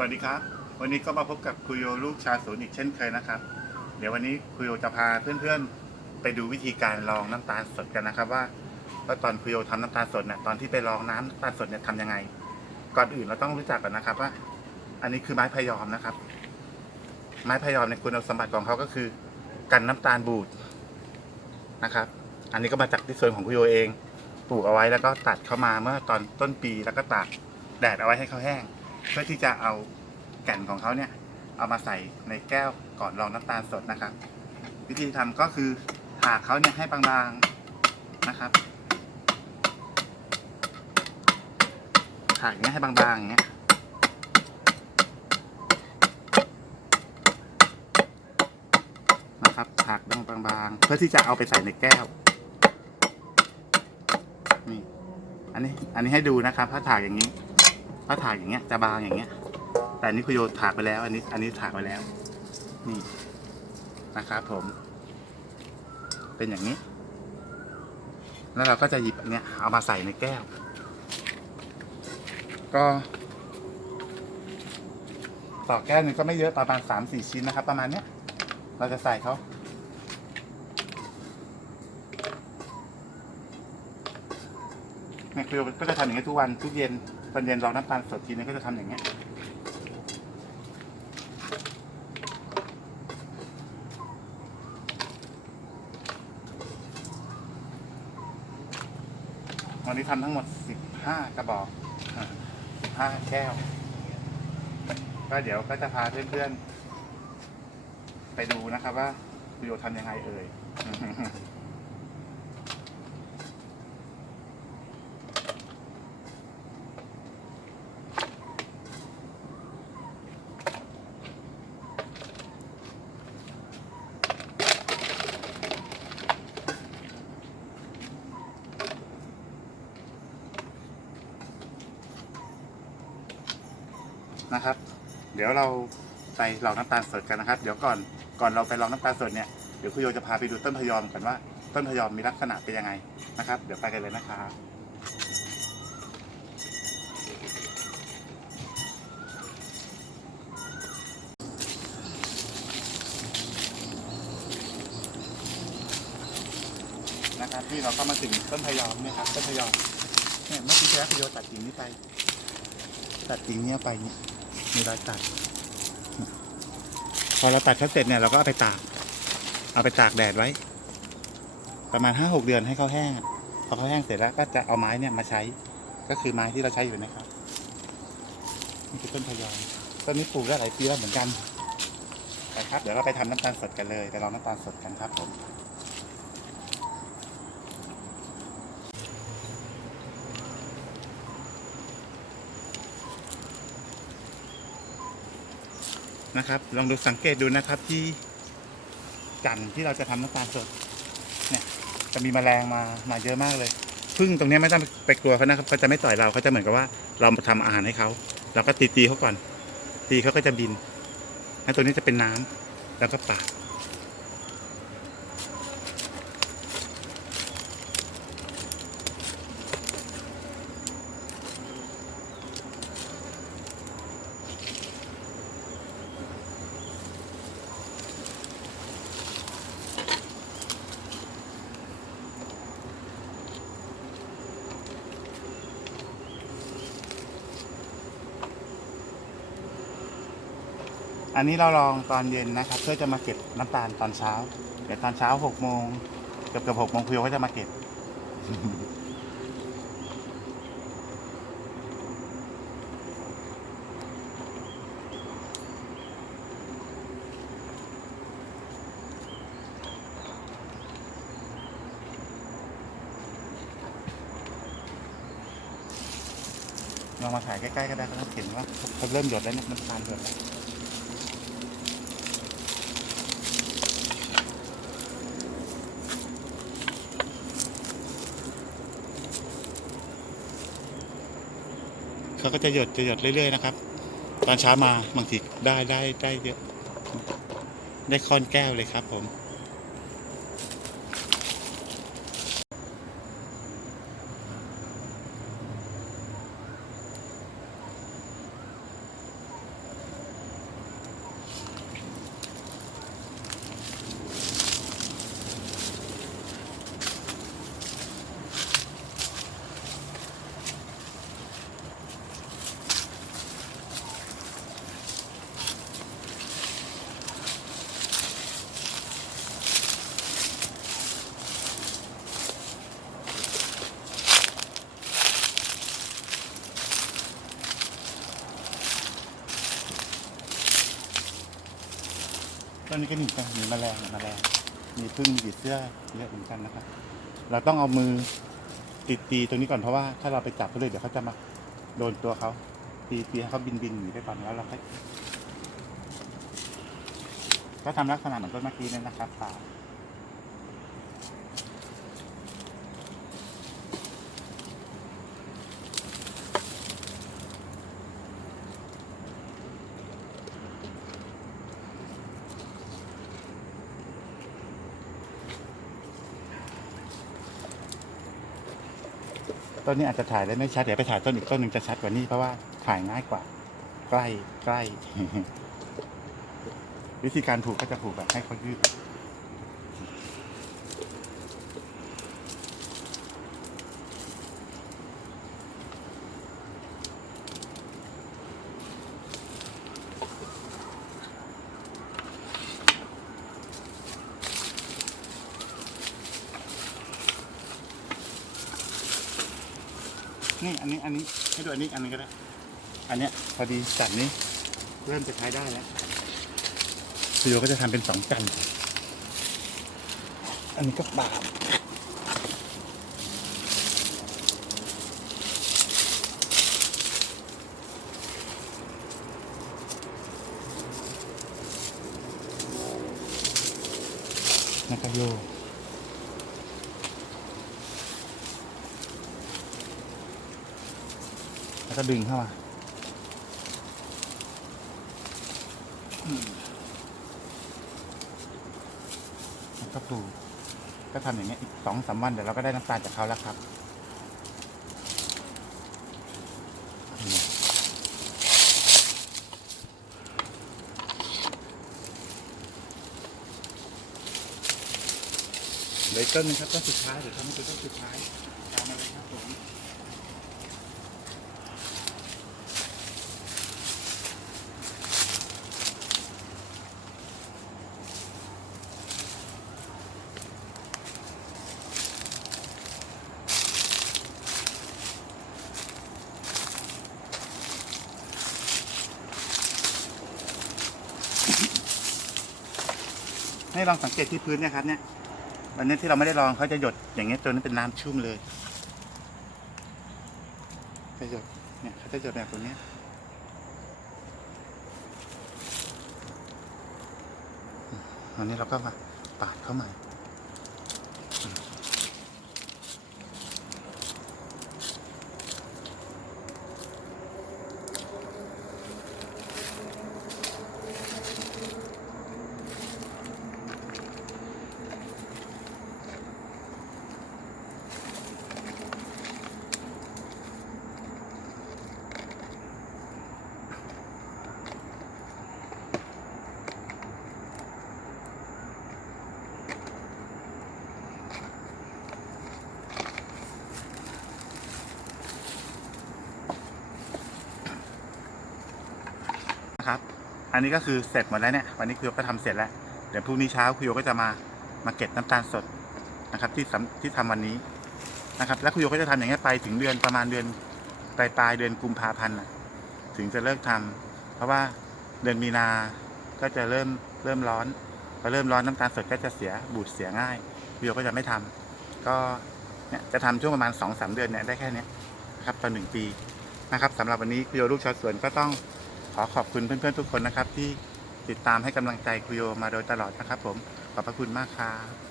วัสดีครับ วันนี้ก็มาพบกับคุยโยลูกชาศูนย์อีกเช่นเคยนะครับ เดี๋ยววันนี้คุยโยจะพาเพื่อนๆ ไปดูวิธีการลองน้ำตาลสดกันนะครับ ว่าว่าตอนคุยโยทำน้ำตาลสดเนี่ยตอนที่ไปลองน้ำน้ำตาลสดเนี่ยทำยังไง ก่อนอื่นเราต้องรู้จักก่อนนะครับว่า อันนี้คือไม้พยอมนะครับ ไม้พยอมในยคุณสมบัติของเขาก็คือ กันน้ำตาลบูดนะครับ อันนี้ก็มาจากที่สวนของคุยโยเองปลูกเอาไว้แล้วก็ตัดเข้ามาเมื่อตอนต้นปีแล้วก็ตากแดดเอาไว้ให้เขาแห้ง เพื่อที่จะเอาแก่นของเขาเนี่ยเอามาใส่ในแก้วก่อนรองน้ำตาลสดนะครับ วิธีทำก็คือถากเขาเนี่ยให้บางๆนะครับถากอย่างเงี้ยให้บางๆอย่างเงี้ยนะครับถากบางๆเพื่อที่จะเอาไปใส่ในแก้วนี่อันนี้อันนี้ให้ดูนะครับ ถ้าถากอย่างนี้ ถ้าถากอย่างเงี้ยจะบางอย่างเงี้ย แต่อันนี้คุโยถากไปแล้ว อันนี้ อันนี้ถากไปแล้ว นี่นะครับผม เป็นอย่างนี้ แล้วเราก็จะหยิบอันเนี้ยเอามาใส่ในแก้ว ก็ต่อแก้วนึงก็ไม่เยอะประมาณสามสี่ชิ้นนะครับ ประมาณเนี้ย เราจะใส่เขาเนี่ยคือก็จะทำอย่างนี้ทุกวันทุกเย็น ตอนเย็นเราน้ำตาลสดทีนึงก็จะทำอย่างเงี้ยวันนี้ทำทั้งหมด 15 กระบอกอ่า15 แก้ว ก็เดี๋ยวก็จะพาเพื่อนๆ ไปดูนะครับว่าวิดีโอทำยังไงเอ่ย นะครับ เดี๋ยวเราไปลองน้ำตาลสดกันนะครับ เดี๋ยวก่อนก่อนเราไปลองน้ำตาลสดเนี่ยเดี๋ยวคุโยจะพาไปดูต้นพยอมกันว่า ต้นพยอมมีลักษณะเป็นยังไงนะครับ เดี๋ยวไปกันเลยนะครับนะครับที่เราก็มาถึงต้นพยอมเนี่ยครับต้นพยอมเนี่ยเมื่อปีที่แล้วคุโยตัดกิ่งนี้ไป ตัดกิ่งเนี้ยไปเนี่ย มีรอยตัด พอเราตัดเขาเสร็จเนี่ยเราก็เอาไปตาก เอาไปตากแดดไว้ ประมาณห้าหกเดือนให้เขาแห้ง พอเขาแห้งเสร็จแล้วก็จะเอาไม้เนี่ยมาใช้ ก็คือไม้ที่เราใช้อยู่นะครับ นี่คือต้นพยอมต้นนี้ปลูกได้หลายปีแล้วเหมือนกันไปครับ เดี๋ยวเราไปทำน้ำตาลสดกันเลย ไปลองน้ำตาลสดกันครับผม นะครับ ลองดูสังเกตดูนะครับที่จันที่เราจะทำน้ำตาลสดเนี่ยจะมีแมลงมามาเยอะมากเลยพึ่งตรงนี้ไม่ต้องไปกลัวเขานะครับเขาจะไม่ต่อยเราเขาจะเหมือนกับว่าเรามาทำอาหารให้เขาเราก็ตีตีเขาก่อน ตีเขาก็จะบินแล้วตัวนี้จะเป็นน้ำแล้วก็ปาก อันนี้เราลองตอนเย็นนะครับ เพื่อจะมาเก็บน้ำตาลตอนเช้า เดี๋ยวตอนเช้าหกโมงเกือบเกือบหกโมงคุโยก็จะมาเก็บ ลองมาถ่ายใกล้ๆก็ได้ครับเห็นว่าเขาเริ่มหยดแล้วเนี่ยน้ำตาลหยดแล้ว เขาก็จะหยดจะหยดเรื่อยๆนะครับ ตอนเช้ามาบางทีได้ได้ได้เยอะ ได้ค้อนแก้วเลยครับผม ตอนนี้ก็มีมีแมลงแมลงมีพึ่งมีผีเสื้อเยอะเหมือนกันนะครับ เราต้องเอามือติดตีตรงนี้ก่อนเพราะว่าถ้าเราไปจับเขาเลยเดี๋ยวเขาจะมาโดนตัวเขาตีตีให้เขาบินบินหนีไปก่อนแล้วเราค่อยก็ทำลักษณะเหมือนต้นเมื่อกี้นี่นะครับป่า ต้นนี้อาจจะถ่ายได้ไม่ชัดเดี๋ยวไปถ่ายต้นอีกต้นหนึ่งจะชัดกว่านี้เพราะว่าถ่ายง่ายกว่า ใกล้ใกล้ วิธีการผูกก็จะผูกแบบให้เขายืด นี่อันนี้อันนี้ให้ดูอันนี้อันนึงก็ได้ อันเนี้ยพอดีจัดนี้ เริ่มจะใช้ได้แล้วพี่โยก็จะทำเป็นสองจันอันนี้ก็บาบนะครับโย แล้วก็ดึงเข้ามาแล้วก็ปลูก็ทำอย่างเงี้ยอีกสองสามวันเดี๋ยวเราก็ได้น้ำตาลจากเขาแล้วครับเหลยต้นนึงครับต้นสุดท้ายเดี๋ยวทำให้เป็นต้นสุดท้ายครับผม ให้ลองสังเกตที่พื้นเนี่ยครับเนี่ยวันนี้ที่เราไม่ได้ลองเขาจะหยดอย่างเงี้ยตัวนี้เป็นน้ำชุ่มเลยจะหยดเนี่ยเขาจะหยดแบบตัวเนี้ยอันนี้เราก็มาปาดเข้ามา นะครับ อันนี้ก็คือเสร็จหมดแล้วเนี่ย วันนี้คุยก็ทำเสร็จแล้ว เดี๋ยวพรุ่งนี้เช้าคุโยก็จะมามาเก็บน้ำตาลสดนะครับ ที่ที่ทำวันนี้นะครับ แล้วคุโยก็จะทำอย่างเงี้ไปถึงเดือนประมาณเดือนปลายปลายเดือนกุมภาพันธ์ะถึงจะเลิกทำเพราะว่าเดือนมีนา ก็จะเริ่มเริ่มร้อนพอเริ่มร้อนน้ำตาลสดก็จะเสียบูดเสียง่ายคุโยก็จะไม่ทำก็เนี่ยจะทำช่วงประมาณสองสามเดือนเนี่ยได้แค่นี้นะครับต่อหนึ่งปีนะครับสำหรับวันนี้คุโยลูกชาวสวนก็ต้อง ขอขอบคุณเพื่อนๆทุกคนนะครับ ที่ติดตามให้กำลังใจคุโยมาโดยตลอดนะครับ ผมขอบพระคุณมากครับ